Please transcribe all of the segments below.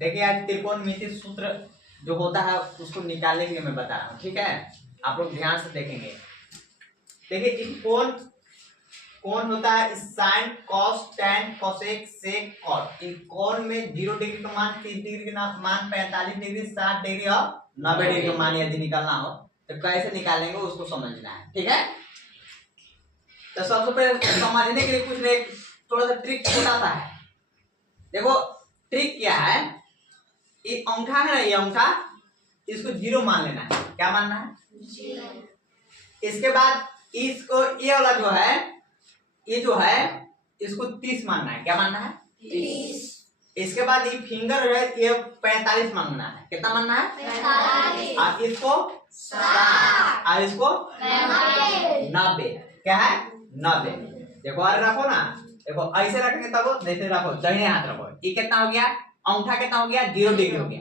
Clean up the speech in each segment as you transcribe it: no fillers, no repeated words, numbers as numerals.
देखिए आज त्रिकोणमिति सूत्र जो होता है उसको निकालने के लिए मैं बता रहा हूँ, ठीक है। आप लोग ध्यान से देखेंगे। देखिए कोण कौन होता है sine cos tan cosec sec cot. इन कोण में 0 डिग्री का मान, 30 डिग्री का मान, 45 डिग्री, 60 डिग्री और 90 डिग्री का मान यदि निकालना हो तो कैसे निकालेंगे उसको समझना है, ठीक है। तो सबसे पहले समझने के लिए कुछ थोड़ा सा ट्रिक बताता है। देखो ट्रिक क्या है, ये अंगूठा है ना, ये अंगूठा इसको 0 मान लेना है। क्या मानना है? 0। इसके बाद इसको ये वाला जो है, ये जो है इसको 30 मानना है। क्या मानना है? 30। इसके बाद ये फिंगर है ये 45 मानना है। कितना मानना है? 45। और इसको 60 और इसको 90। क्या है? 90। देखो और रखो ना, देखो ऐसे रखेंगे तब जैसे रखो, दाहिने हाथ रखो। ये कितना हो गया? अंगूठा कितना हो गया? 0 डिग्री हो गया।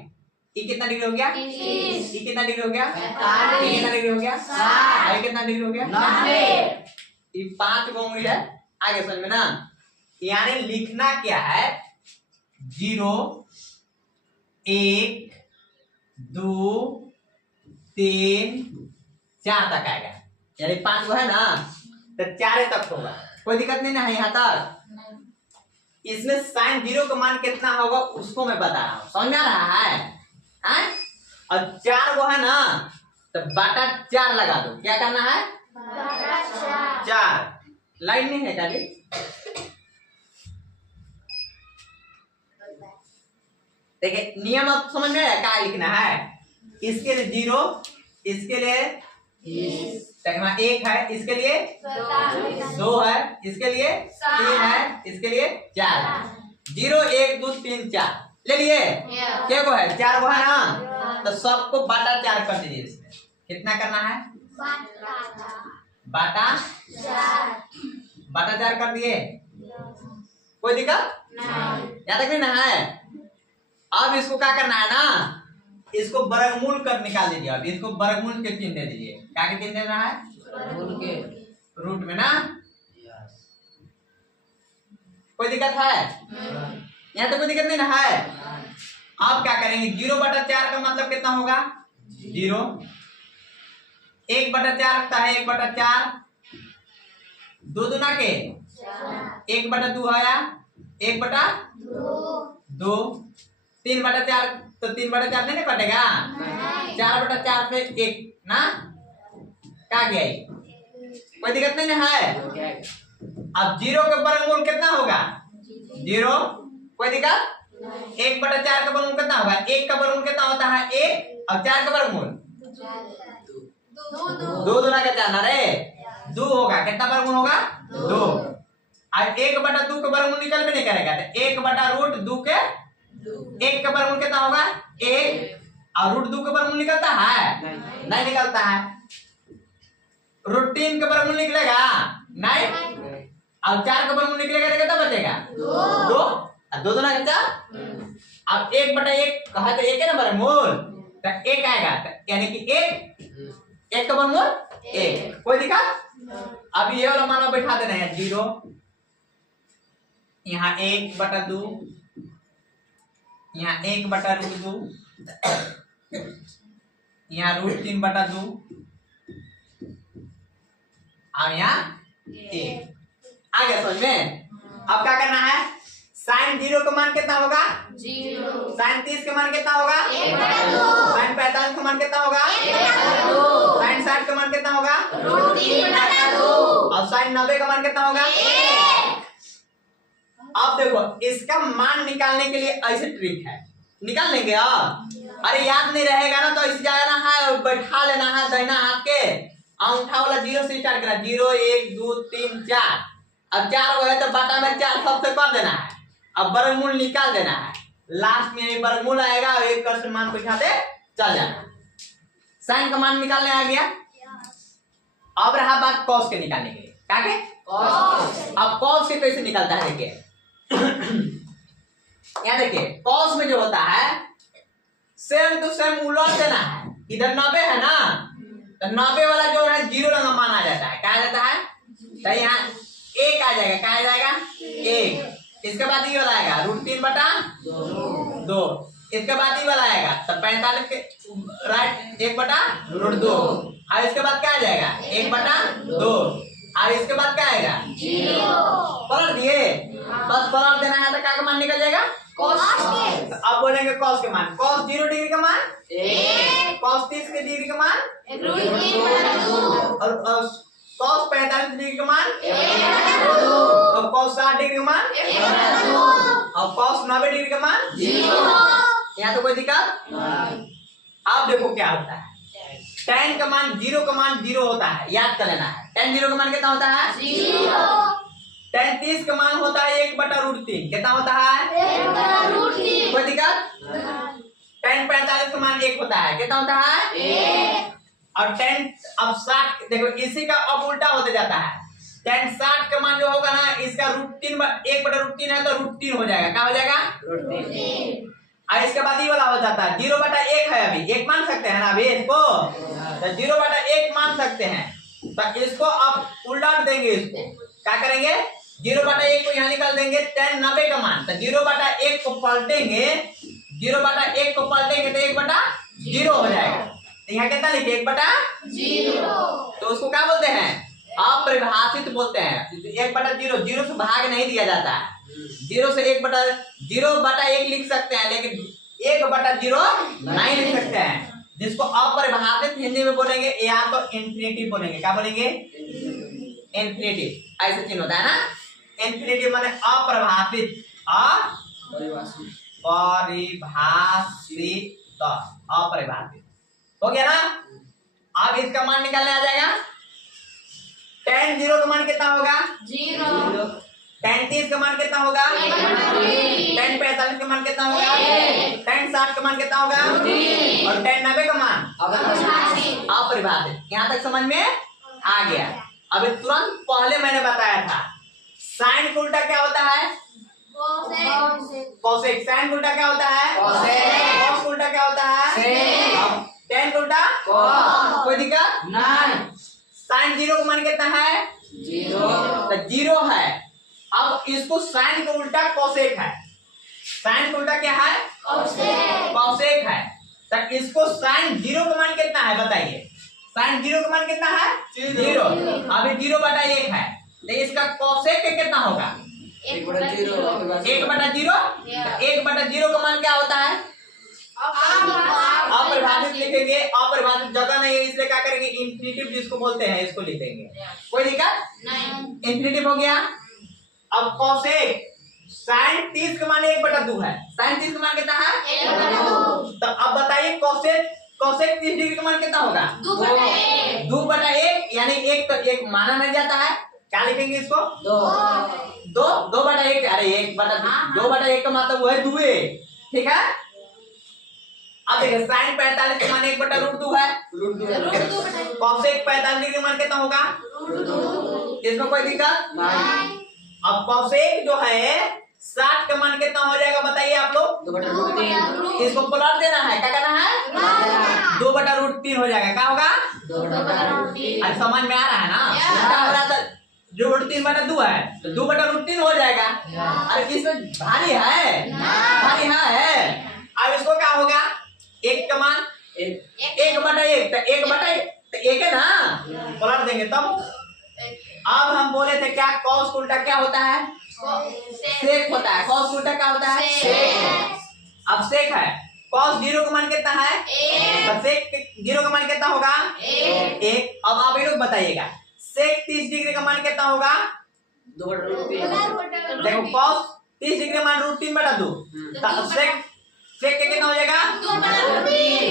ये कितना डिग्री हो गया? 30। ये कितना डिग्री हो गया? 45। ये कितना डिग्री हो गया? 60। ये कितना डिग्री हो गया? 90। ये 5 उंगली है। आगे समझ में ना, यानी लिखना क्या है, 0 1 2 3 4 तक आएगा। यानी 5 को है ना तो 4 तक होगा, कोई दिक्कत नहीं ना है यहाँ तक। इसमें साइन 0 का मान कितना होगा उसको मैं बता रहा हूँ, समझ आ रहा है? और 4 को है ना तो बटा 4 लगा दो। क्या करना है? बटा 4। लाइन नहीं है काली। देखिए नियम अब समझ में आया क्या लिखना है। इसके लिए 0, इसके लिए 1 है, इसके लिए 2 है, इसके लिए 3 है, इसके लिए 4 है। 0 1 2 3 4 ले लिए। क्या को है? 4 को है ना तो सबको बटा 4 कर दीजिए। इसमें कितना करना है? बटा 4 कर दिए। कोई दिक्कत नहीं, यहाँ तक नहीं ना है। अब इसको क्या करना है ना, इसको वर्गमूल कर निकाल दीजिए। अब इसको वर्गमूल के चिन्ह दे दीजिए। क्या के चिन्ह देना है? रूट में ना। कोई दिक्कत है? यहाँ तो कोई दिक्कत नहीं ना है। अब क्या करेंगे, 0 बटा 4 का मतलब कितना होगा? 0। 1 बटा 4 रखता है, 1 बटा 4 2 दूना के 1 बटा 2 आया, 1 बटा 2। 3 बटा 4 तो 3 बटा 4 नहीं कटेगा। 4 बटा 4 से 1 ना, क्या गया? कोई दिक्कत नहीं ना है। अब 0 का वर्गमूल कितना होगा? 0। कोई दिक्कत? 1 बटा 4 का वर्गमूल कितना होगा? 1 का वर्गमूल कितना होता है? 1। अब 4 का वर्गमूल 2 दूना का 4 ना रे 2 होगा। कितना वर्गमूल होगा? 2। और 1 बटा 2 का वर्गमूल निकल भी नहीं करेगा तो 1 बटा रूट 2 के 1 का वर्गमूल कितना होगा? 1। और रूट 2 का वर्गमूल निकलता है? नहीं निकलता है। रूट 3 का वर्गमूल निकलेगा? नहीं। अब 4 का वर्गमूल निकलेगा तो कितना बचेगा? 2। और 2 दूना का 4। अब 1 बटा 1 कहा तो 1 है ना वर्गमूल तो 1 आएगा तो यानी कि 1 का वर्गमूल 1। कोई दिक्कत? अब ये वाला मान बैठा देना है 0, यहाँ 1 बटा 2, यहाँ 1 बटा रूट 2, यहाँ रूट 3 बटा 2 और यहाँ 1। आ गया समझ में? अब क्या करना है, साइन 0 का मान कितना होगा? 0। साइन 30 का मान कितना होगा? 1/2। साइन 45 का मान कितना होगा? 1/2। साइन 60 का मान कितना होगा? √3/2। और साइन 90 का मान कितना होगा? 1। अब देखो इसका मान निकालने के लिए ऐसे ट्रिक है, निकाल लेंगे। अरे याद नहीं रहेगा ना तो इस जाना है, बैठा लेना है दाहिना हाथ के अंगूठा वाला 0 से स्टार्ट करना। 0 1 2 3 4। अब 4 हो है तो बटा में 4 सबसे कर देना है। अब वर्गमूल निकाल देना है। लास्ट में ये वर्गमूल आएगा और 1 कर से मान को उठाते चल जाना। साइन का मान निकालने आ गया। अब रहा बात कॉस के निकालने के लिए। क्या के? कॉस। अब कॉस के कैसे निकलता है देखिए। यहाँ देखिए कॉस में जो होता है सेम टू सेम उलट देना है। इधर 90 है ना तो 90 वाला जो है 0 लगा मान आ जाता है। क्या आ जाता है? तो यहाँ 1 आ जाएगा। क्या आ जाएगा? 1। इसके बाद ये हो जाएगा √3/2। इसके बाद ये वाला आएगा तो 45 के राइट 1/√2 और इसके बाद क्या आ जाएगा 1/2 और इसके बाद क्या आएगा 0 पलट दिए बस पलट देना है तो क्या का मान निकल जाएगा cos के। अब बोलेंगे cos के मान cos 0 डिग्री का मान 1 cos 30 के डिग्री का मान और cos 45 डिग्री का मान 1/2 और cos 60 डिग्री का मान 1/2 और cos 90 डिग्री का मान 0। यहाँ तो कोई दिक्कत अब देखो क्या होता है tan का मान 0 का मान 0 होता है याद कर लेना है tan 0 का मान कितना होता है 0 tan 30 का मान होता है 1/√3 कितना होता है 1/√3 कोई दिक्कत tan 45 का मान 1 होता है कितना होता है 1 और tan अब 60 देखो इसी का अब उल्टा होते जाता है tan 60 का मान जो होगा ना इसका √3 1/√3 है तो √3 हो जाएगा क्या हो जाएगा √3 और इसके बाद ये वाला हो जाता है 0/1 है अभी 1 मान सकते हैं ना अभी इसको तो 0/1 मान सकते हैं तो इसको अब उल्टा देंगे इसको क्या करेंगे 0/1 को यहाँ निकाल देंगे tan 90 का मान तो 0/1 को पलटेंगे 0/1 को पलटेंगे तो 1/0 हो जाएगा तो यहाँ कितना लिखे 1/0 तो उसको क्या बोलते हैं अपरिभाषित बोलते हैं 1/0 0 से भाग नहीं दिया जाता है 0 से 0/1 लिख सकते हैं लेकिन 1/0 नहीं लिख सकते हैं जिसको अपरिभाषित हिंदी में बोलेंगे या तो इंफिनिटिव बोलेंगे क्या बोलेंगे इंफिनिटिव ऐसे चिन्ह होता है ना इंफिनिटिव माने अपरिभाषित अपरिभाषित हो गया ना अब इसका मान निकालने आ जाएगा tan 0 का मान कितना होगा 0 tan 30 का मान कितना होगा 1/√3 tan 45 का मान कितना होगा 1 tan 60 का मान कितना होगा 3 और tan 90 का मान अपरिभाषित यहाँ तक समझ में आ गया अभी तुरंत पहले मैंने बताया था साइन का उल्टा क्या होता है कोसेक साइन का उल्टा क्या होता है कॉस का उल्टा क्या होता है tan का उल्टा कोई दिक्कत नहीं साइन 0 का मान कितना है 0 तो 0 है अब इसको साइन का उल्टा कोसेक है साइन का उल्टा क्या है कोसेक है तो इसको साइन 0 का मान कितना है बताइए साइन 0 का मान कितना है 0 अभी 0/1 है तो इसका कोसेक कितना होगा 1/0 1/0 का मान क्या होता है अपरिभाषित लिखेंगे अपरिभाषित जगह नहीं है इसलिए क्या करेंगे इंफिनिटिव जिसको बोलते हैं इसको लिखेंगे कोई दिक्कत नहीं इंफिनिटिव हो गया अब कोसेक साइन 30 का मान 1/2 है साइन 30 का मान कितना है 1/2 तो अब बताइए कोसेक 30 डिग्री का मान कितना होगा 2/1 यानी 1 माना नहीं जाता है क्या लिखेंगे इसको 2/1 अरे 1/2 का मतलब वो है 2 ठीक है अब देखिए साइन 45 का मान 1/√2 है कोसेक 45 डिग्री का मान कितना होगा इसमें कोई दिक्कत नहीं अब कोसेक जो है 60 का मान कितना हो जाएगा बताइए आप लोग 2/√3 इसको पलट देना है क्या करना है 2/√3 हो जाएगा क्या होगा 2/√3 अरे समझ में आ रहा है ना क्या हो रहा था 2/3 है तो 2/√3 हो जाएगा अरे इसमें भारी है अब इसको क्या होगा 1 का मान 1/1 तो 1/1 है ना पलट देंगे तब अब हम बोले थे क्या कॉस उल्टा क्या होता है सेक होता है कॉस उल्टा क्या होता है सेक अब सेक है कॉस 0 का मान कितना है 1 तो सेक 0 का मान कितना होगा 1 अब आप ये लोग बताइएगा सेक 30 डिग्री का मान कितना होगा 2/√3 देखो कॉस 30 डिग्री का मान √3/2 तो सेक कितना हो जाएगा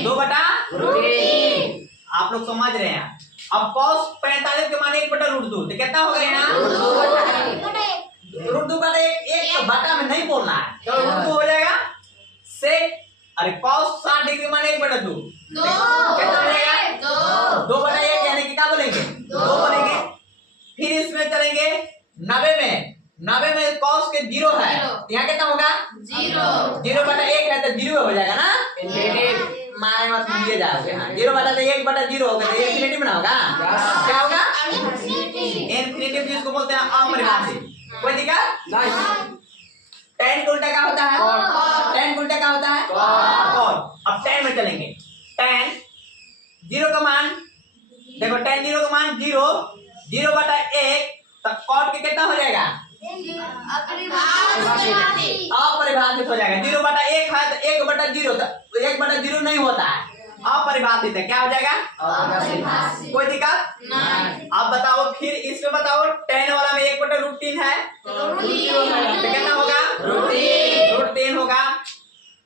2/√3 आप लोग समझ रहे हैं अब cos 45 के मान 1/√2 तो कितना हो गया यहाँ √2/1 एक तो बटा में नहीं बोलना है तो √2 हो जाएगा सेक अरे cos 60 डिग्री मान 1/2 कितना हो जाएगा 2/1 यानी कि क्या बोलेंगे 2 बोलेंगे फिर इसमें चलेंगे 90 में cos के 0 है यहाँ कितना होगा 0/1 है तो 0 हो जाएगा ना इंफिनिटिव मारे मत मुझे जाओगे हां 0/1/0 होगा तो इंफिनिटिव ना होगा क्या होगा इंफिनिटिव जिसको बोलते हैं अपरिभाषित कोई दिक्कत नहीं tan का उल्टा क्या होता है tan का उल्टा क्या होता है हो जाएगा। 0/1 है तो 1/0, तो 1/0 नहीं होता है, अपरिभाषित है। क्या हो जाएगा? कोई दिक्कत नहीं। अब बताओ फिर इसमें बताओ, 10 वाला में 1/√3 है तो कितना होगा? √3 होगा।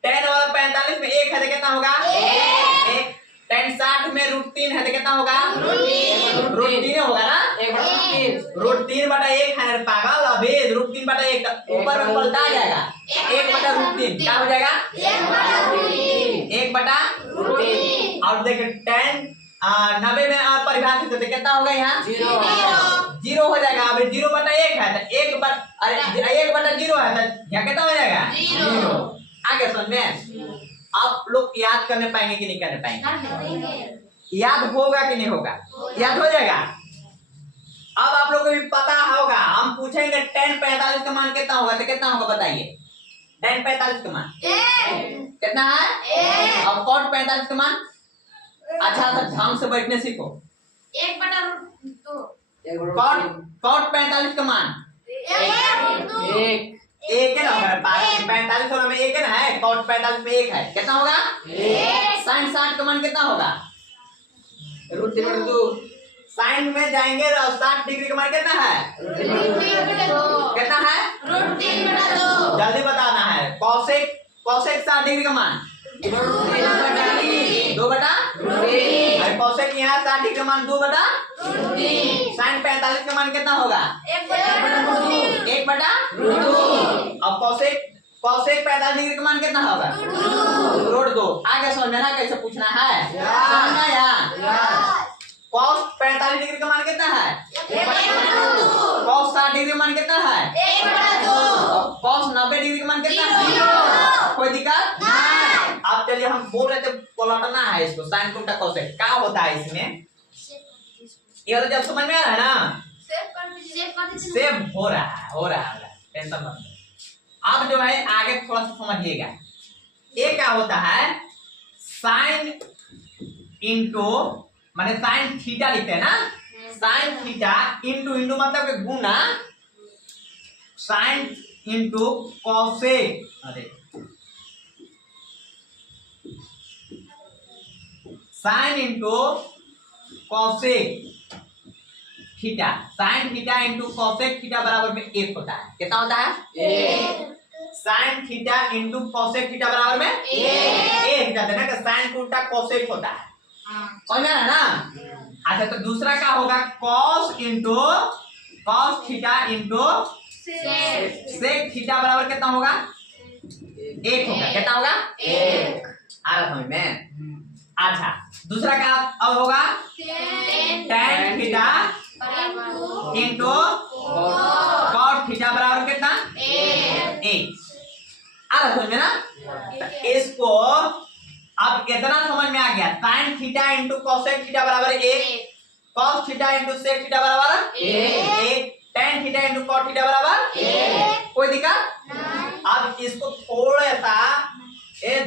10 वाला 45 में 1 है तो कितना होगा? 1। 10 60 में √3 है तो कितना होगा? √3 होगा ना। 1/3 है पागल, अभी √3/1 ऊपर में पलटा जाएगा। 1/√3 क्या हो जाएगा? 1/√3। और देखिए 10 90 में अपरिभाषित होते कितना होगा? यहाँ 0 हो जाएगा। अभी 0/1 है तो 1/0 है तो यहाँ कितना हो जाएगा? 0। आगे समझ में आप लोग याद करने पाएंगे कि नहीं करने पाएंगे? याद होगा कि नहीं होगा? याद हो जाएगा। अब आप लोगों को भी पता होगा, हम पूछेंगे 10 45 का मान कितना होगा तो कितना होगा बताइए? 10 45 का मान कितना है? अब cot 45 का मान, अच्छा सा ढंग से बैठने सीखो। 1/2 cot 45 का मान 1 है ना। 45 वाला में 1 है ना, है cot 45 में 1 है, कितना होगा? sin 60 का मान कितना होगा? √3/2। साइन में जाएंगे तो 60 डिग्री का मान कितना है? कितना है? जल्दी बताना है। cosec 60 डिग्री का मान 2/√3। अरे cosec यहाँ 60 डिग्री का मान 2/√3। sin 45 का मान कितना होगा? 1/√2। अब cosec 45 डिग्री का मान कितना होगा? √2। आगे समझना कैसे पूछना है, समझना यार। cos 45 डिग्री का मान कितना है? cos 60 डिग्री का मान कितना है? cos 90 डिग्री का मान कितना है? कोई दिक्कत नहीं। अब चलिए हम बोल रहे थे पलटना है इसको, sin उल्टा cosec क्या होता है इसमें? ये तो जब समझ में आ रहा है ना, सेव हो रहा है, टेंशन मत लो। अब जो है आगे थोड़ा सा समझिएगा। ये क्या होता है? sin इंटू माने साइन थीटा लिखते हैं ना, साइन थीटा इंटू मतलब के गुना साइन इंटू कॉसेक। अरे sine into cosec theta, sine theta into cosec theta बराबर में 1 होता है। कितना होता है? 1। Sine theta into cosec theta बराबर में 1 जाते ना, कि साइन उल्टा कॉसेक होता है। समझ में आ रहा है ना? अच्छा तो दूसरा क्या होगा? cos theta into sec theta बराबर कितना होगा? 1 होगा। कितना होगा? 1। आ रहा समझ में? अच्छा दूसरा क्या अब होगा? tan theta into cot theta बराबर कितना? 1। आ रहा समझ में ना? तो इसको अब कितना समझ में आ गया? sin theta into cosec theta बराबर 1, cos theta into sec theta बराबर 1, tan theta into cot theta बराबर 1। कोई दिक्कत नहीं। अब इसको थोड़ा सा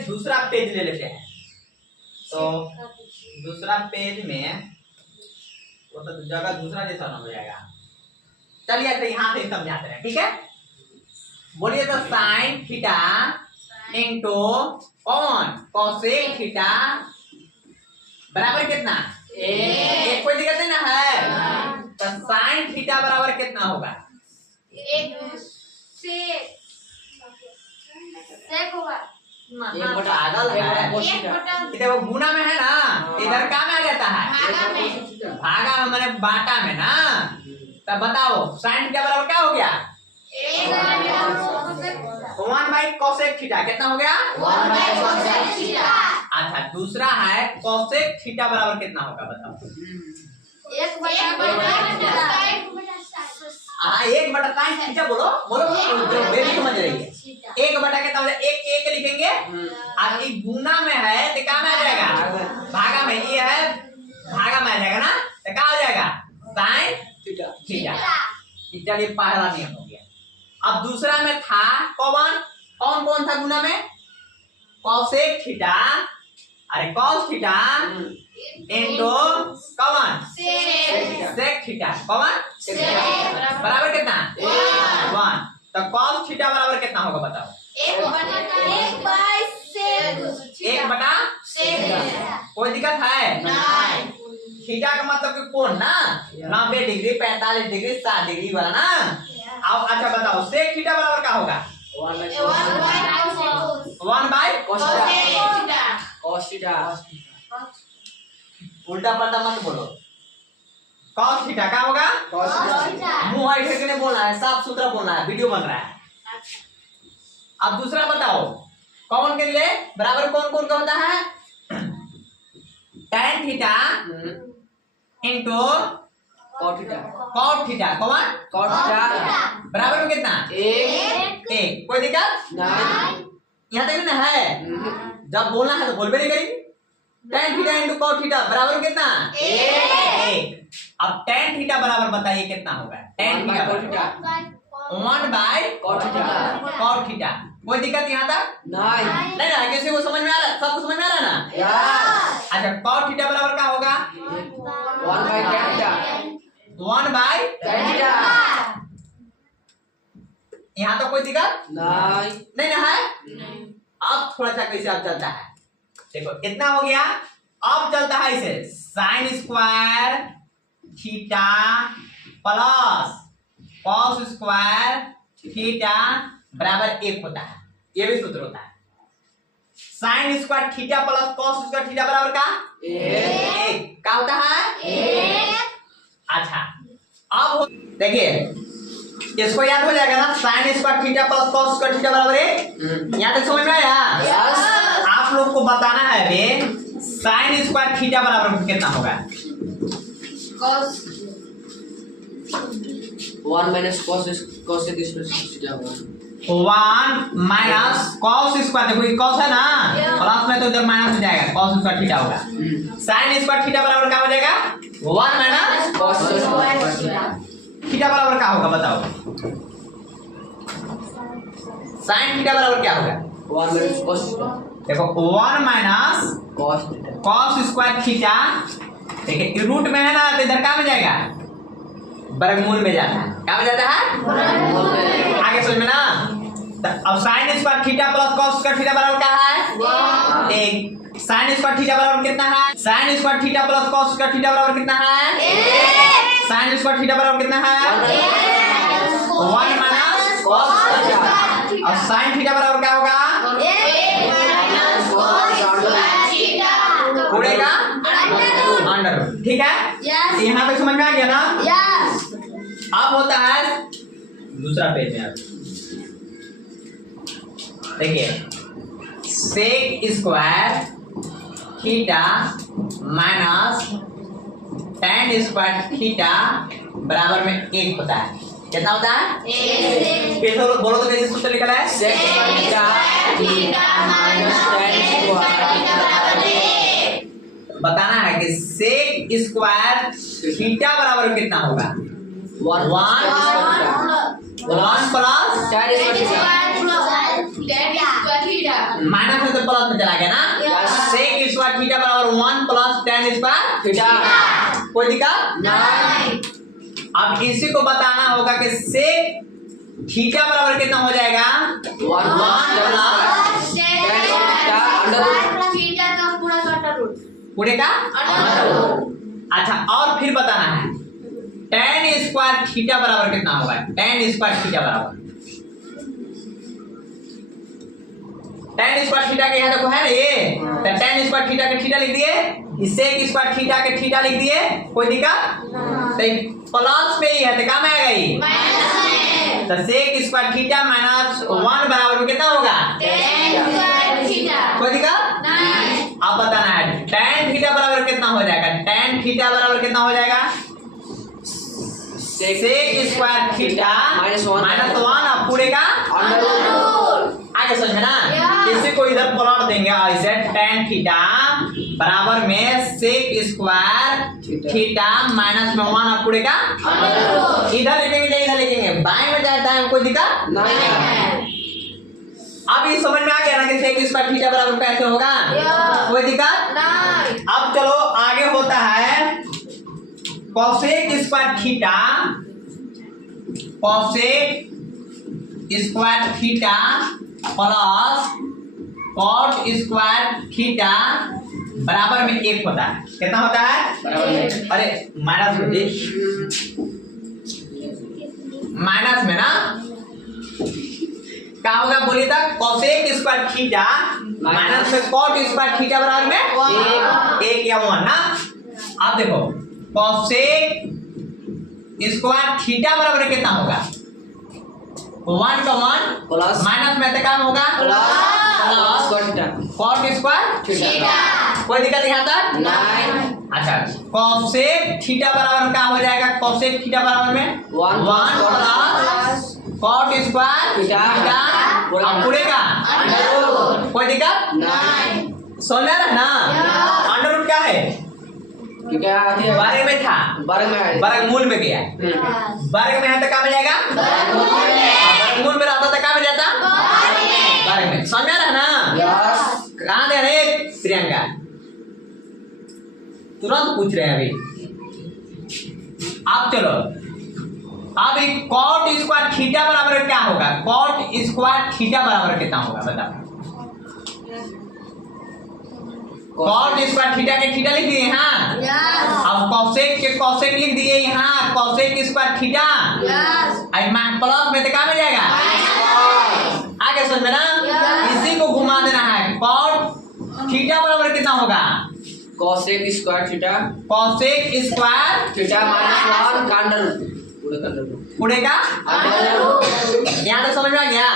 दूसरा पेज ले लेते हैं। तो दूसरा पेज में वो तो जगह दूसरा जैसा हो जाएगा। चलिए तो यहाँ से समझाते हैं, ठीक है? बोलिए तो sin थीटा इंटू कौन cosec थीटा बराबर कितना? 1। कोई दिक्कत नहीं ना है? तो sin थीटा बराबर कितना होगा? 1 होगा। पागल है, इधर वो गुना में है ना, इधर क्या में आ जाता है? भागा में मैंने बांटा में ना। तब बताओ sin थीटा बराबर क्या हो गया? 1/cosec theta. कितना हो गया? 1/cosec theta. अच्छा दूसरा है cosec थीटा बराबर कितना होगा बताओ? 1/sin theta. बोलो जो बेबी समझ रही है। 1/, कितना हो जाएगा? 1 लिखेंगे। अब ये गुना में है तो क्या में आ जाएगा? भागा में। ये है भागा में आ जाएगा ना, तो क्या हो जाएगा? sin theta. चलिए पहला नियम हो गया। अब दूसरा में था कौन था गुना में? cosec theta. अरे cos थीटा इंटू कौन? sec theta. कौन? बराबर कितना? 1। तो cos थीटा बराबर कितना होगा बताओ? एक बाय सेक 1/sec। कोई दिक्कत है? नहीं। थीटा का मतलब कि कोण ना, 90 डिग्री, 45 डिग्री, 60 डिग्री वाला ना। अब अच्छा बताओ, सेक थीटा बराबर क्या होगा? 1/cos। उल्टा पलटा मत बोलो। cos थीटा क्या होगा? मुंह ऐसे के नहीं बोलना है, साफ सुथरा बोलना है, वीडियो बन रहा है। अब दूसरा बताओ, कौन के लिए बराबर कौन कौन का होता है? tan theta into cot theta cot theta, कौन बराबर में कितना? 1। कोई दिक्कत? यहाँ तक ना है। जब बोलना है तो बोलबे नहीं करेंगे। tan theta into cot theta बराबर में कितना? 1। अब tan थीटा बराबर बताइए कितना होगा? tan theta 1/cot theta. कोई दिक्कत यहाँ तक? नहीं ना, किसी को समझ में आ रहा है? सबको समझ में आ रहा है ना? अच्छा, cot थीटा बराबर क्या होगा? 1/tan theta. यहाँ तो कोई दिक्कत नहीं ना है? अब थोड़ा सा कैसे अब चलता है, देखो कितना हो गया। अब चलता है इसे sine square theta plus cos square theta बराबर 1 होता है। ये भी सूत्र होता है। Sine square theta plus cos square theta बराबर का 1 क्या होता है? अच्छा, अब देखिए इसको याद हो जाएगा ना, sine square theta plus cos square theta बराबर 1। यहाँ तक समझ में आया? आप लोग को बताना है बे, साइन स्क्वायर थीटा बराबर कितना होगा? 1 minus cos sec theta होगा। 1 माइनस कॉस स्क्वायर, देखो ये कॉस है ना, प्लस में तो इधर माइनस हो जाएगा, कॉस स्क्वायर थीटा होगा। साइन स्क्वायर थीटा बराबर क्या हो जाएगा? 1 माइनस cos sec थीटा बराबर क्या होगा बताओ? साइन थीटा बराबर क्या होगा? 1 minus cos theta देखो 1 minus cos theta cos square theta, देखिए रूट में है ना तो इधर क्या में जाएगा? वर्गमूल में जाता है। क्या में जाता है? आगे समझ में ना। अब sine square theta plus cos square theta बराबर क्या है? 1। साइन स्क्वायर थीटा बराबर कितना है? Sine square theta plus cos square theta बराबर कितना है? साइन स्क्वायर थीटा बराबर कितना है? 1 माइनस cos theta और साइन थीटा बराबर क्या होगा? पूरे का अंडर। ठीक है, यहाँ पे समझ में आ गया ना? अब होता है दूसरा पेज में। अब देखिए sec square theta minus tan square theta बराबर में 1 होता है। कितना होता है? फिर तो बोलो तो कैसे सूत्र निकला है? sec theta minus tan square बताना है कि सेक स्क्वायर थीटा बराबर कितना होगा? 1 प्लस माइनस में तो प्लस में चला गया ना। सेक स्क्वायर थीटा बराबर 1 प्लस tan स्क्वायर थीटा। कोई दिक्कत नहीं। अब इसी को बताना होगा कि सेक थीटा बराबर कितना हो जाएगा? 1 पूरे का। अच्छा, और फिर बताना है tan स्क्वायर थीटा बराबर कितना होगा? tan स्क्वायर थीटा बराबर tan स्क्वायर थीटा के यहाँ देखो है ना ये, तो tan स्क्वायर थीटा के थीटा लिख दिए, सेक स्क्वायर थीटा के थीटा लिख दिए। कोई दिक्कत? तो प्लस में ही है तो क्या में आएगा ये? तो सेक स्क्वायर थीटा माइनस 1 बराबर में कितना होगा? कोई दिक्कत? अब बताना है tan थीटा बराबर कितना हो जाएगा? tan थीटा बराबर कितना हो जाएगा? सेक स्क्वायर थीटा माइनस 1 अब पूरे का आगे समझ में ना। इसी को इधर प्लॉट देंगे ऐसे tan थीटा बराबर में सेक स्क्वायर थीटा माइनस में 1 अब पूरे का इधर लिखेंगे या इधर लिखेंगे? बाएं में जाता है, कोई दिक्कत नहीं। अब ये समझ में आ गया ना कि सेक स्क्वायर थीटा बराबर कैसे होगा? कोई दिक्कत? अब चलो आगे होता है cosec square theta, cosec square theta plus cot square theta बराबर में 1 होता है। कितना होता है? बराबर में। अरे माइनस में दे, माइनस में ना क्या होगा बोलिए था? कोसेक स्क्वायर थीटा माइनस में कॉट स्क्वायर थीटा बराबर में 1 या 1 ना। अब देखो कोसेक स्क्वायर थीटा बराबर कितना होगा? 1 का 1 प्लस माइनस में क्या होगा? Plus cot square theta. कोई दिक्कत यहाँ तक? 9 अच्छा कोसेक थीटा बराबर क्या हो जाएगा? कोसेक थीटा बराबर में 1 प्लस कॉट स्क्वायर थीटा पूरे का अंडर रूट कोई दिक्कत? 9 समझ रहा ना? अंडर रूट क्या है? क्योंकि आती है वर्ग में था, वर्ग में वर्गमूल में गया। वर्ग में है तो क्या में जाएगा? वर्गमूल में रहता तो क्या में जाता? वर्ग में। समझ रहा ना? यस कहाँ दे रहे प्रियंका? तुरंत पूछ रहे हैं अभी। अब चलो अब एक कॉट स्क्वायर थीटा बराबर क्या होगा? कॉट स्क्वायर थीटा बराबर कितना होगा बताओ? कॉट स्क्वायर थीटा के थीटा लिख दिए यहाँ। अब कॉसेक के कॉसेक लिख दिए यहाँ। कॉसेक स्क्वायर थीटा प्लस में तो क्या में जाएगा? आगे समझ में ना? इसी को घुमा देना है। कॉट थीटा बराबर कितना होगा? Cosec square theta cosec square theta -1 का अंडर रूट पूरे का अंडर रूट पूरे का अंडर रूट। यहाँ तो समझ में आ गया?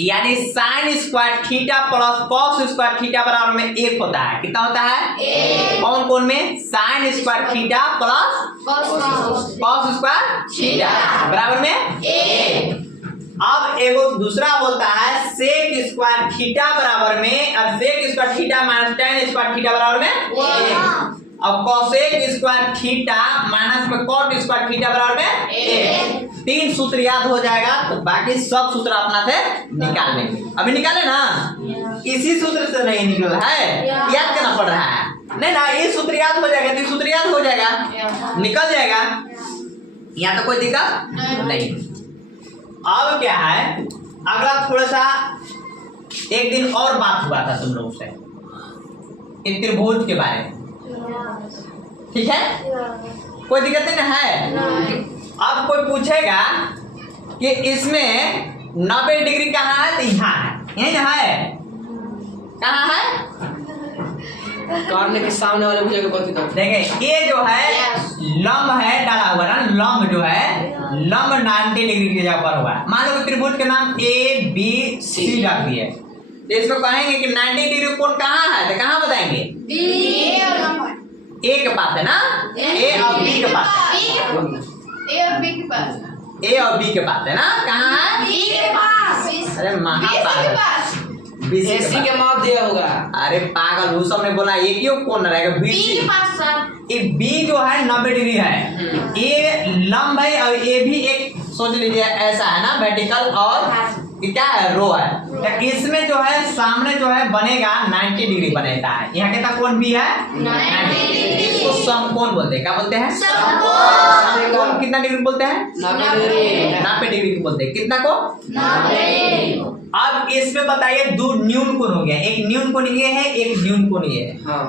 यानी sine square theta plus cos square theta बराबर में 1 होता है। कितना होता है? कौन कौन में? Sine square theta plus cos square theta बराबर में 1। अब एगो दूसरा बोलता है सेक स्क्वायर थीटा बराबर में, और sec square theta minus tan square theta बराबर में 1। अब कोसेक स्क्वायर थीटा माइनस में कॉट स्क्वायर थीटा बराबर में 1। 3 सूत्र याद हो जाएगा तो बाकी सब सूत्र अपना से निकाल लेंगे। अभी निकाले ना? इसी सूत्र से नहीं निकल है, याद करना पड़ रहा है। नहीं ना, ये सूत्र याद हो जाएगा तो सूत्र याद हो जाएगा, निकल जाएगा। यहाँ तो कोई दिक्कत नहीं। अब क्या है, अगला थोड़ा सा एक दिन और बात हुआ था तुम लोगों से एक त्रिभुज के बारे में, ठीक है? कोई दिक्कत नहीं ना है? अब कोई पूछेगा कि इसमें 90 डिग्री कहाँ है? तो यहाँ है। यहाँ है, कहाँ है? कार्य के सामने वाले भुजा के प्रति तरफ। देखें ये जो है लंब है डाला हुआ ना, लंब जो है लंब 90 डिग्री की जगह पर हुआ। मान लो त्रिभुज के नाम ABC रख दिए तो इसको कहेंगे कि 90 डिग्री कोण कहाँ है? तो कहाँ बताएंगे? ए के पास है ना, ए और बी के पास है। ए और बी के पास है ना, कहाँ है? अरे महापागल बीसी एसी के माप दिया होगा। अरे पागल उस सबने बोला एक ही कोण रहेगा बीसी। ये बी जो है 90 डिग्री है, ए लंब है और ए भी एक सोच लीजिए ऐसा है ना वर्टिकल, और क्या है रो है। तो इसमें जो है सामने जो है बनेगा 90 डिग्री बनेगा है। यहाँ कितना कोण भी है 90 डिग्री। इसको समकोण बोलते हैं। क्या बोलते हैं? समकोण। कितना डिग्री बोलते हैं? 90 डिग्री बोलते हैं। कितना को? 90। अब इसमें बताइए दो न्यून कोण हो गया, एक न्यून कोण ये है, एक न्यून कोण ये है। हाँ।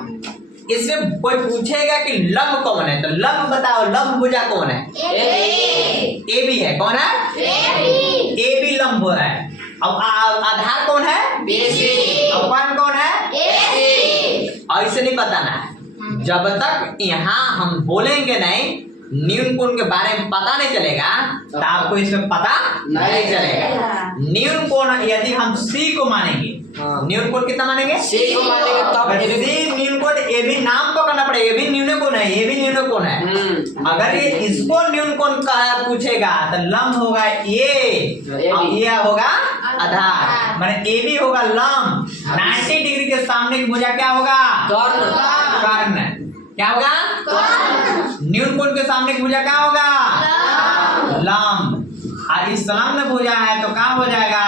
इसमें कोई पूछेगा कि लंब कौन है तो लंब बताओ, लंब भुजा कौन है? ए बी है। कौन है? ए बी लंब है। अब आधार कौन है? अब कौन कौन है? ऐसे नहीं बताना है। जब तक यहाँ हम बोलेंगे नहीं, न्यून कोण के बारे में पता नहीं चलेगा तो आपको इसमें पता नहीं चलेगा। न्यून कोण यदि हम सी को मानेंगे, न्यून कोण कितना मानेंगे? सी को मानेंगे तब सी न्यून कोण ए भी नाम तो करना पड़ेगा, ये भी न्यून कोण है, ये भी न्यून कोण है। अगर ये इसको न्यून कोण का पूछेगा तो लंब होगा ये होगा आधार, माने ए भी होगा लंब। 90 डिग्री के सामने की भुजा क्या होगा? कर्ण। क्या होगा? न्यून कोण के सामने की भुजा क्या होगा? लंब। और इस संलग्न भुजा है तो क्या हो जाएगा?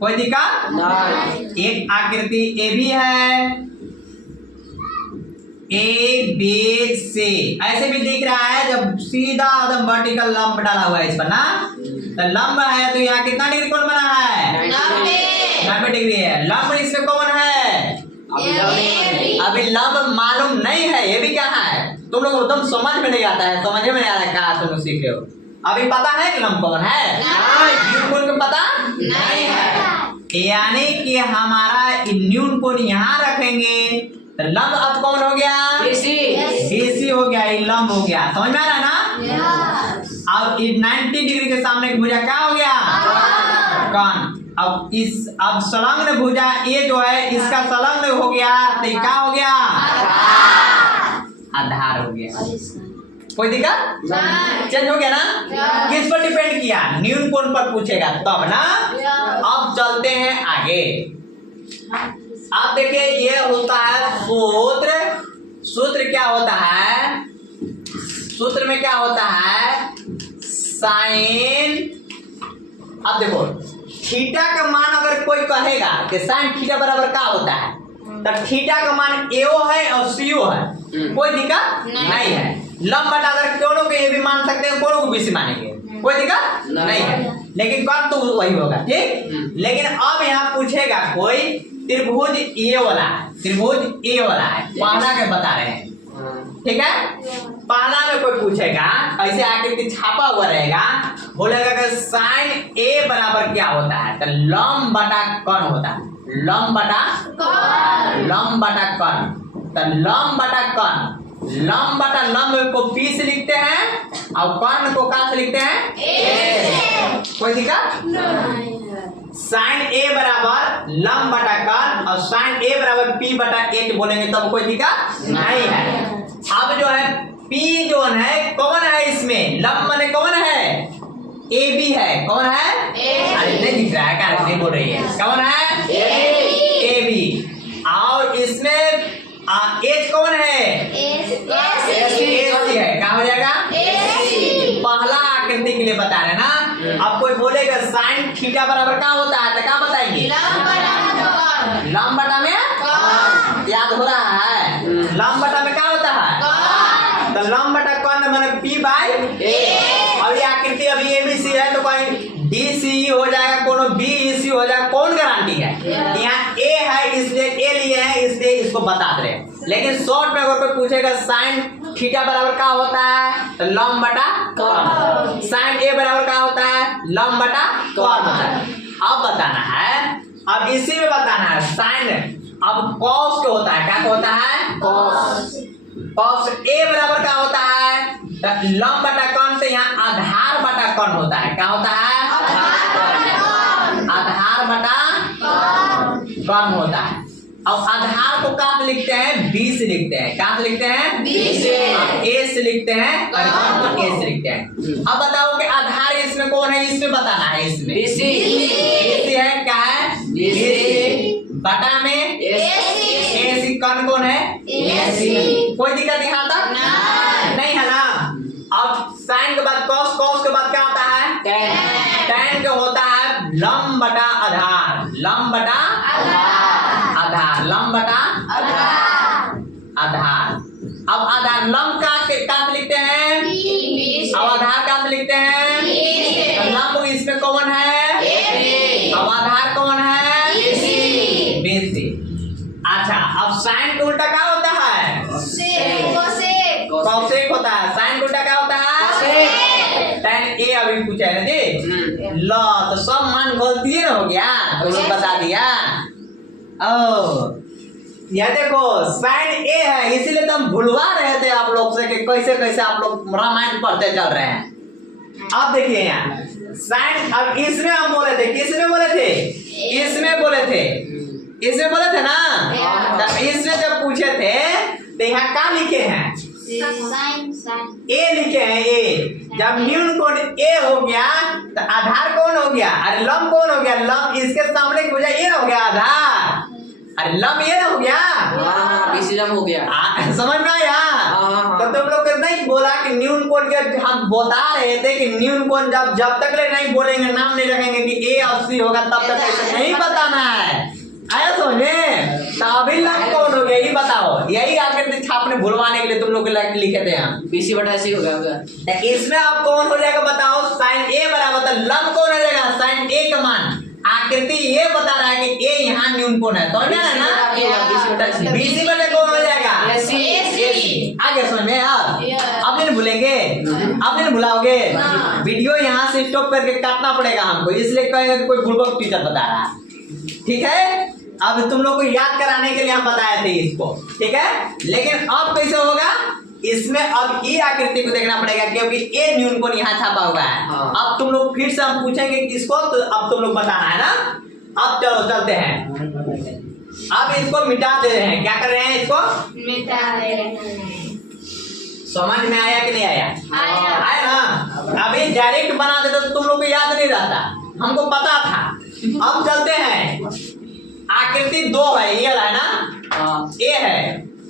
कोई दिक्कत नहीं। एक आकृति ए भी है, ए बी सी ऐसे भी दिख रहा है जब सीधा एकदम वर्टिकल लंब डाला हुआ है इस पर ना, तो लंब है तो यहाँ कितना डिग्री कोण बना है? 90 डिग्री है। लंब इसमें कौन है? अभी लंब मालूम नहीं है, ये भी क्या है? तुम लोग एकदम समझ में नहीं आता है, समझ में नहीं आ रहा है, कहा तुम लोग सीखे हो। अभी पता है कि लंब कौन है? न्यून कोण को पता नहीं है, यानी कि हमारा न्यून कोण यहाँ रखेंगे तो लंब अब कौन हो गया? BC हो गया, ये लंब हो गया। समझ में आ रहा है ना? अब 90 डिग्री के सामने की भुजा क्या हो गया? कौन? अब संलग्न भुजा ये जो है इसका संलग्न हो गया तो ये क्या हो गया? आधार हो गया। कोई दिक्कत? चेंज हो गया ना? किस पर डिपेंड किया? न्यून कोण पर पूछेगा तब ना। अब चलते हैं आगे। आप देखिए ये होता है सूत्र। सूत्र क्या होता है? सूत्र में क्या होता है? साइन। अब देखो थीटा का मान अगर कोई कहेगा कि साइन थीटा बराबर क्या होता है, तो थीटा का मान एओ है और सीओ है, कोई दिक्कत नहीं है। लंब बटा अगर कोणों को ये भी मान सकते हैं, कोणों को भी मानेंगे, कोई दिक्कत नहीं है। लेकिन कब तो वही होगा, ठीक। लेकिन अब यहाँ पूछेगा कोई त्रिभुज ये वाला है, त्रिभुज ए वाला है, पहला के बता रहे हैं, ठीक है। पहला में कोई पूछेगा ऐसे आकृति छापा हुआ रहेगा, बोलेगा कि साइन ए बराबर क्या होता है, तो लंब बटा कर्ण होता है। लंब बटा लंब बटा कर्ण, तो लंब बटा कर्ण, लंब बटा लंब को पी से लिखते हैं और कर्ण को का से लिखते हैं ए। कोई दिक्कत? साइन ए बराबर लंब बटा कर्ण और साइन ए बराबर पी बटा एच बोलेंगे तब कोई दिक्कत नहीं है। अब जो है पी जो है कौन है इसमें? लंब माने कौन है? ए बी है। कौन है? अरे नहीं दिख रहा है, क्या नहीं बोल रही है? कौन है? A B. और इसमें एच कौन है? एसी है। क्या हो जाएगा? पहला आकृति के लिए बता रहे ना। अब कोई बोलेगा साइन थीटा बराबर क्या होता है, तो क्या बताएंगे? लंब बटा में याद हो रहा है? लंब बटा में क्या होता है? तो लंब बटा कर्ण माने पी बाई ए। और ये आकृति अभी एबीसी है तो कोई डीसी हो जाएगा, कोनो बीईसी हो जाएगा, कौन गारंटी है? यहाँ ए है इसलिए ए लिए है इसलिए इसको बता दे रहे हैं। लेकिन शॉर्ट में अगर कोई पूछेगा साइन थीटा बराबर क्या होता है, तो लंब बटा कर्ण। साइन ए बराबर क्या होता है? लंब बटा कर्ण होता है। अब बताना है, अब इसी में बताना है साइन। अब कॉस क्या होता है? क्या होता है? कॉस। कॉस ए बराबर क्या होता है? तो लंब बटा कर्ण से यहाँ आधार बटा कर्ण होता है। क्या होता है? आधार बटा कर्ण होता है। अब आधार को कहाँ से लिखते हैं? बी से लिखते हैं। कहाँ से लिखते हैं? बी से। ए से लिखते हैं और कर्ण को ए से लिखते हैं। अब बताओ कि आधार इसमें कौन है? इसमें बताना है। इसमें बीसी है। क्या है? बीसी बटा में एसी। कर्ण कौन है? एसी। कोई दिक्कत यहाँ तक नहीं है ना? अब साइन के बाद कॉस, कॉस के बाद क्या होता है? टैन जो होता है लंब बटा आधार। लंब बटा आधार, लंब बटा आधार। अब आधार लंब का लिखते हैं अब आधार का लिखते हैं। लंब इसमें कौन है? अब आधार कौन है? बीसी। अच्छा अब साइन का उल्टा क्या होता है? कॉसेक होता है। साइन का उल्टा क्या होता है? Tan A. अभी पूछा है ना जी। लो तो सब मान गलती ना हो गया, तो बता दिया। ओ यह देखो साइन ए है, इसीलिए तो हम भुलवा रहे थे आप लोग से कि कैसे कैसे आप लोग रामायण पढ़ते चल रहे हैं। अब देखिए यहाँ साइन, अब इसमें हम बोले थे, किसमें बोले थे? इसमें बोले थे, इसमें बोले थे ना। तो इसमें जब पूछे थे तो यहाँ क्या लिखे हैं? ए लिखे हैं। ए जब न्यून कोण ए हो गया तो आधार कौन हो गया? अरे लंब कौन हो गया? लंब इसके सामने की भुजा ये हो गया आधार। अरे लंब ये हो गया, बीसी लंब हो गया। समझ में आया? तो तुम लोग नहीं बोला कि न्यून कोण के हम बता रहे थे कि न्यून कोण जब तक ले नहीं बोलेंगे, नाम नहीं रखेंगे कि ए और सी होगा तब तक ऐसे नहीं बताना है। आया समझे? तो अभी लंब कौन हो गया ये बताओ। यही आकृति छापने आपने भुलवाने के लिए तुम लोग लिखे थे हम। BC बटा AC हो गया। इसमें अब कौन हो जाएगा बताओ, साइन ए बराबर था, लंब कौन हो जाएगा, साइन ए का मान। आकृति ये बता रहा है कि ए यहाँ न्यून कोण है, तो है ना, BC बटे कौन हो जाएगा, AC। आगे समझ में अब नहीं भूलेंगे, अब नहीं भुलाओगे। वीडियो यहाँ से स्टॉप करके काटना पड़ेगा हमको, इसलिए कहेंगे कि कोई बुड़बक टीचर बता रहा है, ठीक है। अब तुम लोग को याद कराने के लिए हम बताए थे इसको, ठीक है। लेकिन अब कैसे होगा, इसमें अब ये आकृति को देखना पड़ेगा क्योंकि ए न्यून कोण यहाँ छापा हुआ है। हाँ। अब तुम लोग फिर से हम पूछेंगे किसको, तो अब तुम लोग बताना है ना। अब चलो चलते हैं, अब इसको मिटा दे रहे हैं। क्या कर रहे हैं, इसको मिटा दे रहे हैं। समझ में आया कि नहीं आया, आया। आया ना। अभी डायरेक्ट बना देते तो तुम लोग को याद नहीं रहता, हमको पता था। अब चलते हैं, आकृति 2 है, ये है ना, ए है।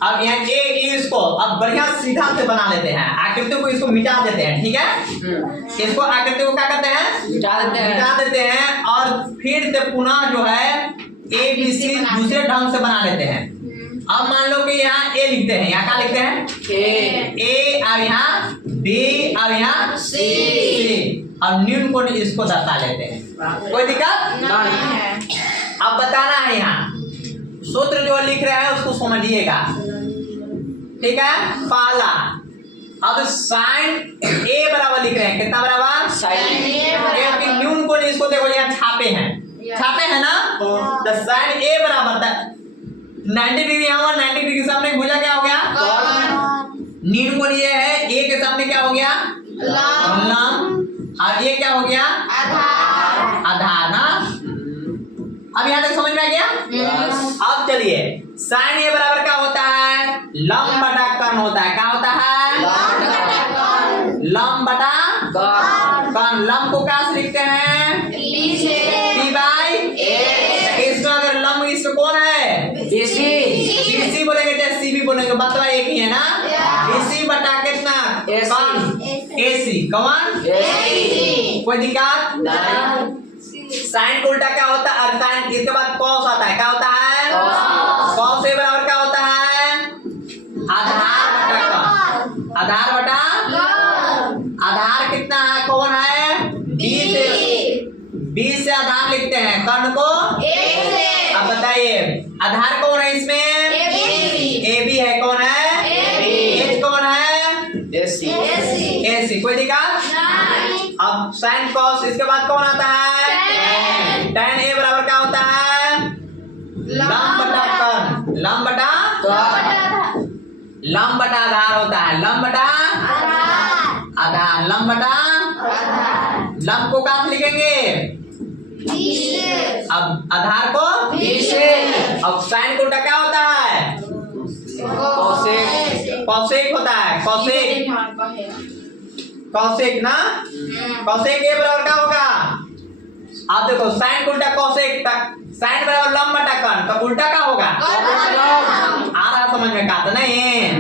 अब यहाँ ए इसको अब बढ़िया सीधा से बना लेते हैं, आकृति को इसको मिटा देते हैं, ठीक है। इसको आकृति को क्या करते हैं, मिटा देते हैं और फिर से पुनः जो है ए बी सी दूसरे ढंग से बना लेते हैं। अब मान लो कि यहाँ ए लिखते हैं, यहाँ क्या लिखते हैं, ए और यहाँ बी और यहाँ सी। अब न्यून कोण इसको दर्शा लेते हैं, कोई दिक्कत नहीं है। अब बताना है, यहाँ सूत्र जो लिख रहे हैं उसको समझिएगा, ठीक है। पहला, अब साइन ए बराबर लिख रहे हैं, कितना बराबर, क्योंकि न्यून कोण इसको देखो यहाँ छापे हैं ना, तो साइन ए बराबर था 90 डिग्री, यहाँ 90 डिग्री सामने भुजा क्या हो गया, न्यून कोण ये है, ए के सामने क्या हो गया, लंब, और ये क्या हो गया, आधार ना। अब यहाँ तक समझ में आ गया। अब चलिए, साइन ए बराबर क्या होता है, लंब बटा कर्ण होता है। क्या होता है, लंब बटा कर्ण। लंब को क्या से लिखते हैं, P बाई A। इसमें अगर लंब इसमें कौन है, BC बोलेंगे चाहे CB बोलेंगे, बात एक ही है ना। BC बटा कितना, AC। कौन, कोई दिक्कत। साइन उल्टा क्या होता है, और साइन इसके बाद कॉस आता है। क्या होता है, कॉस ए बराबर क्या होता है, आधार बटा कर्ण। आधार बटा आधार कितना है, कौन है, बी से आधार लिखते हैं, कर्ण को अब बताइए आधार कौन है इसमें, ए बी है, कौन है, एच कौन है, AC। कोई दिक्कत। अब साइन कॉस इसके बाद कौन आता है, tan ए बराबर क्या होता है, लंब बटा कर्ण। लंब बटा आधार होता है, लंब बटा आधार, लंब बटा लंब को कहाँ लिखेंगे, अब आधार को अब साइन को उल्टा क्या होता है, कौशिक होता है, कौशिक ना। कौशिक ए बराबर क्या होगा, आप देखो साइन उल्टा कौशिक, साइन बराबर लंब बटा कर्ण, तो उल्टा क्या होगा, आ रहा समझ में, का तो नहीं,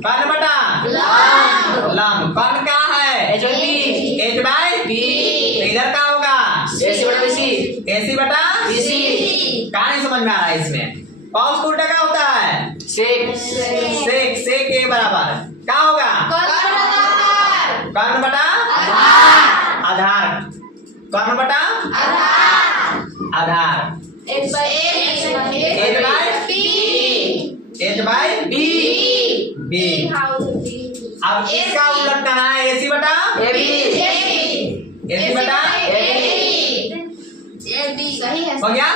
कर्ण बटा लंब। कर्ण क्या है, H बाई B। इधर क्या होगा, AC बटा BC। कहाँ नहीं समझ में आ रहा है इसमें। कॉस उल्टा क्या होता है, सेक ए बराबर क्या होगा, कर्ण बटा आधार, कर्ण बटा आधार, H बाई B। अब इसका उलट करना है, AC बटा हो गया।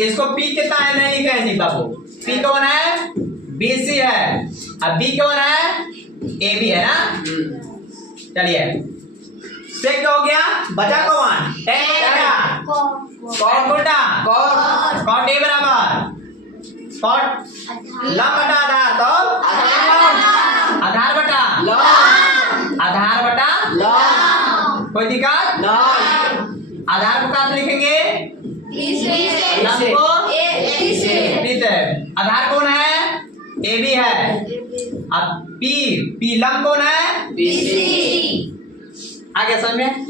इसको P कितना है नहीं लिखा है जी बाबू, P कौन है, BC है, अब B कौन है, AB है ना। चलिए सेक क्या हो गया, बचा कौन, tan बचा कॉट उल्टा कॉट ए बराबर कॉट लंब बटा आधार, तो आधार बटा कोई दिक्कत। आधार को कहाँ लिखेंगे, लंब को आधार कौन है, AB है, अब P लंब कौन है, आगे समझ में,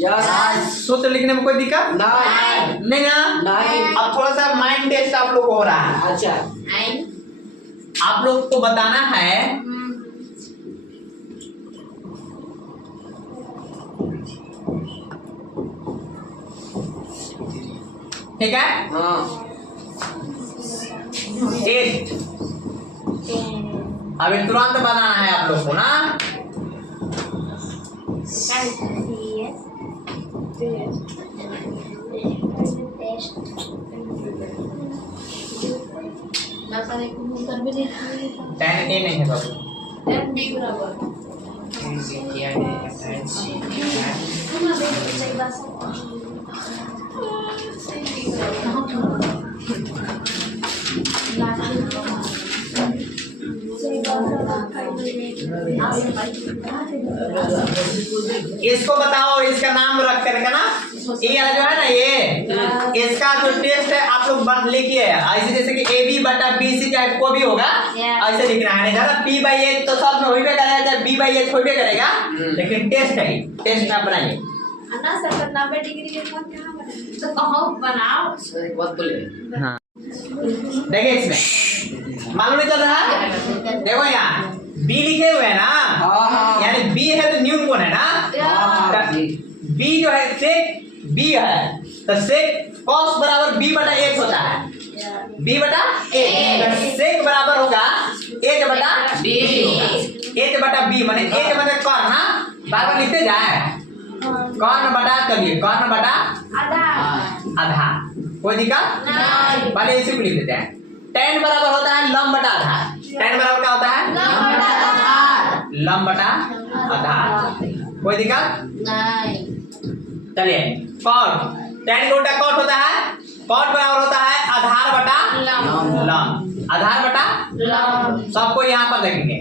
सूत्र लिखने में कोई दिक्कत नहीं ना। अब थोड़ा सा माइंड टेस्ट आप लोग को हो रहा है। अच्छा, आप लोग को बताना है ठीक है, हाँ 8 अभी तुरंत बनाना है आप लोग को ना। टेन ए नहीं है बाबू, इसको बताओ, इसका नाम रख करके ना, ये वाला जो है ना, ये इसका जो टेस्ट है आप लोग लिखिए ऐसे, जैसे कि ए बी बटा बी सी चाहे को भी होगा ऐसे लिखना है। नहीं ज्यादा पी बाई एच तो सब में होइबे करेगा, चाहे बी बाई एच होइबे करेगा, लेकिन टेस्ट है, टेस्ट ना बनाइए। अन्ना सर 90 डिग्री के कौन कहां बनाए तो कहो बनाओ। एक बात बोले। हाँ देखिए, इसमें मालूम नहीं चल रहा है, देखो यहाँ बी लिखे हुए है ना, हाँ यानी बी है तो न्यून कौन है ना, बी जो है सेक बी है, तो सेक कॉस बराबर बी बटा एच होता है, बी बटा एच, सेक बराबर होगा एच बटा बी होगा, एच बटा बी माने एच बटा कॉर्न ना, बार बार लिखते जाए, कॉर्न बटा, चलिए कॉर्न बटा आधा आधा, कोई दिक्कत नहीं, पहले इसी को लिख देते हैं। टेन बराबर होता है लंब बटा आधार, टेन बराबर क्या होता है, लंब बटा आधार, कोई दिक्कत नहीं। चलिए कॉट, टेन का उल्टा कॉट होता है, कॉट बराबर होता है आधार बटा लंब, आधार बटा लंब, सबको यहाँ पर देखेंगे।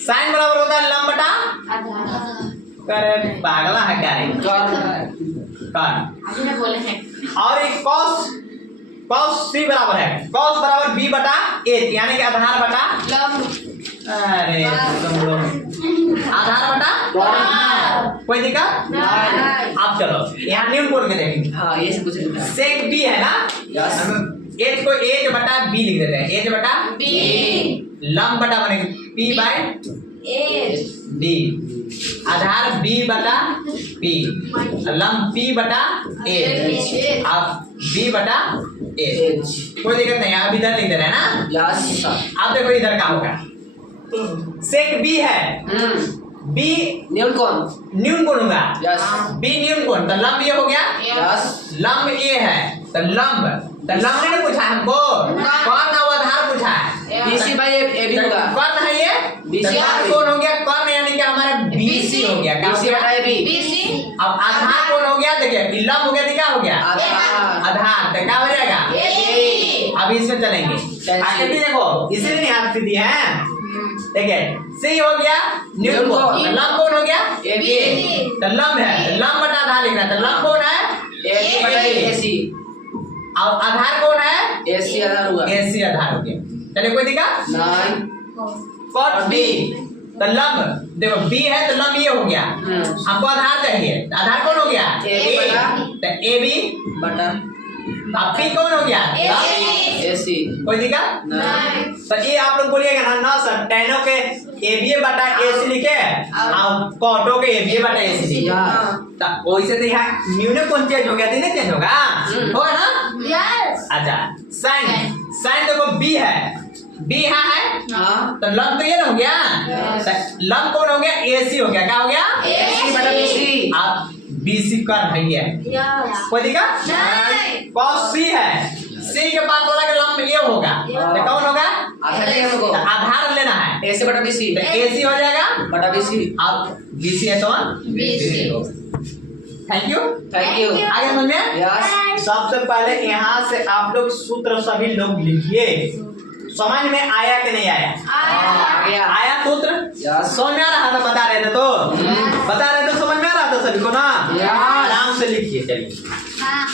साइन बराबर होता है लंब बटा, आधा अरे पागला है क्या रे, कॉट, अभी ना बोले हैं और एक कॉस, कॉस सी बराबर है, कॉस बराबर बी बटा एच, यानी कि आधार बटा, लंब, अरे तुम लोग आधार बटा, कोई दिक्कत नहीं। आप चलो यहाँ न्यून बोल के देखेंगे। हाँ ये सब कुछ लिखना है। सेक बी है ना, यस एच को एच बटा बी लिख देते हैं, एच बटा बी लंब बटा बनेगा पी बाय ए डी, आधार बी बटा पी, लंब पी बटा एच, आप बी बटा एच, कोई दिक्कत नहीं, आप इधर लिख दे रहे हैं ना। यस आप देखो इधर का होगा, सेक बी है, बी न्यून कौन? न्यून कोण होगा, यस बी न्यून कोण, तो लंब ये हो गया, यस लंब ये है, तो लंब ने पूछा हमको, कौन ना आधार पूछा है, बीसी बाई ए बी होगा, कौन है ये, BC तो कौन हो गया, कौन यानी कि हमारा बीसी हो गया, क्या हो बीसी गया? बटा ए बी, बीसी अब आधार कौन हो गया, देखिए लंब हो गया तो क्या हो गया, आधार आधार, तो क्या हो जाएगा, ए अब इसमें चलेंगे आगे भी देखो, इसीलिए नहीं हाथ दिए हैं, देखिए सी हो गया न्यून को, तो लंब कौन हो गया, ए बी तो लंब है, तो लंब बटा आधार लिखना है, तो लंब कौन है, ए बी बटा ए सी, अब आधार कौन है, ए सी आधार हुआ, एसी आधार हो गया। चलिए कोई दिक्कत, नाइन कॉट बी, तो लंब देखो बी है तो लंब ये हो गया, हमको आधार चाहिए, तो आधार कौन हो गया, ए बी बटा, तो ए बी बटा अब पी कौन हो गया, ए सी, कोई दिक्कत, नाइन तो ये आप लोग बोलिएगा ना, ना सर टेनो के ए बी बटा ए सी लिखे और कॉटो के ए बी बटा ए सी लिखे, तो वैसे तो यहाँ न्यूने कौन चेंज हो गया, नहीं चेंज होगा, होगा ना, यस अच्छा साइन, साइन देखो बी है, बी यहाँ है, हाँ तो लंब तो ये ना हो गया, तो लंब कौन हो गया, एसी हो गया, क्या हो गया, ए सी बटा बी सी, आप बीसी कर रही है, यस कोई दिक्कत, नहीं कॉस सी है, सी के पास वाला का लंब ये होगा, तो कौन होगा, आधार चाहिए हमको, तो आधार लेना है, ए सी बटा बी सी, तो एसी हो जाएगा, बटा बी सी, अब बीसी है तो BC thank you, thank you, आगे समझ में, यस सबसे पहले यहाँ से आप लोग सूत्र सभी लोग लिखिए, समझ में आया कि नहीं आया, आ गया, आया सूत्र, यस समझ में आ रहा था, बता रहे थे तो, बता रहे थे समझ में आ रहा था सभी को ना, यस। आराम से लिखिए, चलिए हाँ